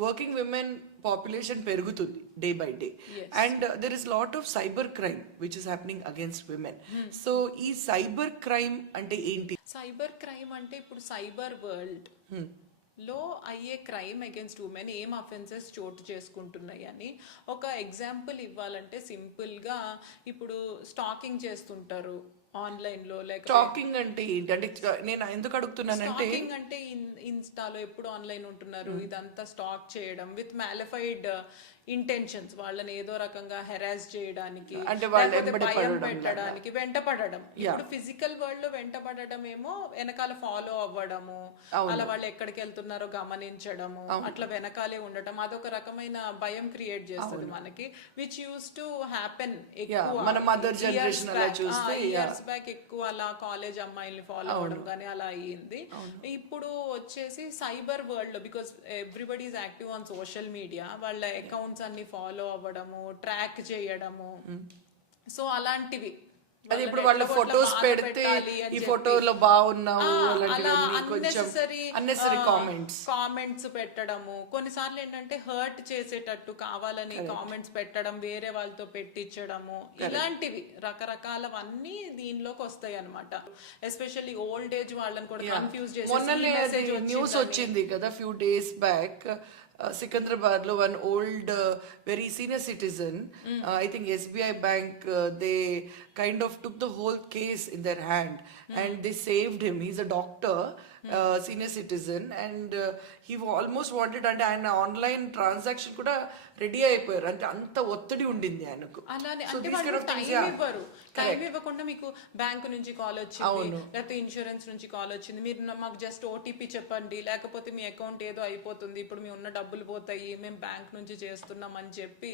Working women population పెరుగుతుంది day by day and there is lot of cyber crime which is happening against women so ఈ cyber crime అంటే ఏంటి? Cyber crime అంటే ఇప్పుడు cyber వరల్డ్లో అయ్యే క్రైమ్ అగేన్స్ట్ ఉమెన్ ఏం అఫెన్సెస్ చోటు చేసుకుంటున్నాయి అని ఒక ఎగ్జాంపుల్ ఇవ్వాలంటే సింపుల్గా ఇప్పుడు స్టాకింగ్ చేస్తుంటారు. ఆన్లైన్లో లేక టాకింగ్ అంటే ఏంటి? అంటే నేను ఎందుకు అడుగుతున్నానంటే స్టాకింగ్ అంటే ఇన్- ఇన్స్టాలో ఎప్పుడు ఆన్లైన్ ఉంటున్నారు? ఇదంతా స్టాక్ చేయడం విత్ మ్యాలిఫైడ్ ఇంటెన్షన్స్. వాళ్ళని ఏదో రకంగా హెరాస్ చేయడానికి అంటే భయం పెట్టడానికి వెంట పడడం ఇప్పుడు ఫిజికల్ వరల్డ్లో వెంట పడడం ఏమో వెనకాల ఫాలో అవ్వడము అలా వాళ్ళు ఎక్కడికి వెళ్తున్నారో గమనించడము అట్లా వెనకాలే ఉండటం. అదొక రకమైన భయం క్రియేట్ చేస్తుంది మనకి విచ్ యూస్ టు హ్యాపెన్ ఎక్కువ మన generation అలా చూస్తే, ఇయర్స్ బ్యాక్ ఎక్కువ అలా కాలేజ్ అమ్మాయిల్ని ఫాలో అవ్వడం కానీ అలా అయ్యింది. ఇప్పుడు వచ్చేసి సైబర్ వరల్డ్లో because everybody is active on social media వాళ్ళ అకౌంట్స్ అన్ని ఫాలో అవ్వడము ట్రాక్ చేయడము. సో అలాంటివి. అది ఇప్పుడు వాళ్ళ ఫొటోస్ పెడితే ఈ. ఫోటోలో బాగున్నావు అన్నెసరీ కామెంట్స్ కామెంట్స్ పెట్టడము. కొన్నిసార్లు ఏంటంటే హర్ట్ చేసేటట్టు కావాలని కామెంట్స్ పెట్టడం వేరే వాళ్ళతో పెట్టించడము. ఇలాంటివి రకరకాలవన్నీ దీనిలోకి వస్తాయి అనమాట ఎస్పెషల్లీ ఓల్డ్ ఏజ్ వాళ్ళని కూడా కన్ఫ్యూజ్ చేసి న్యూస్ వచ్చింది కదా ఫ్యూ డేస్ బ్యాక్ సికింద్రాబాద్లో one old very senior citizen I think SBI bank they kind of took the whole case in their hand and they saved him he's a doctor senior citizen and he almost wanted అంటే ఆయన online transaction కూడా ready అయిపోయారు. అంటే అంత ఒత్తిడి ఉండింది ఆయనకు. Time ఇవ్వకుండా మీకు బ్యాంక్ నుంచి కాల్ వచ్చింది. లేకపోతే ఇన్సూరెన్స్ నుంచి కాల్ వచ్చింది. మీరు మాకు జస్ట్ ఓటీపీ చెప్పండి. లేకపోతే మీ అకౌంట్ ఏదో అయిపోతుంది. ఇప్పుడు మీ ఉన్న డబ్బులు పోతాయి మేము బ్యాంక్ నుంచి చేస్తున్నాం అని చెప్పి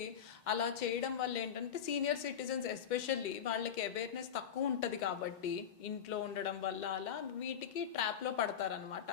అలా చేయడం వల్ల ఏంటంటే సీనియర్ సిటిజన్స్ ఎస్పెషల్లీ వాళ్ళకి అవేర్నెస్ తక్కువ ఉంటది కాబట్టి ఇంట్లో ఉండడం వల్ల అలా వీటికి ట్రాప్లో పడతారనమాట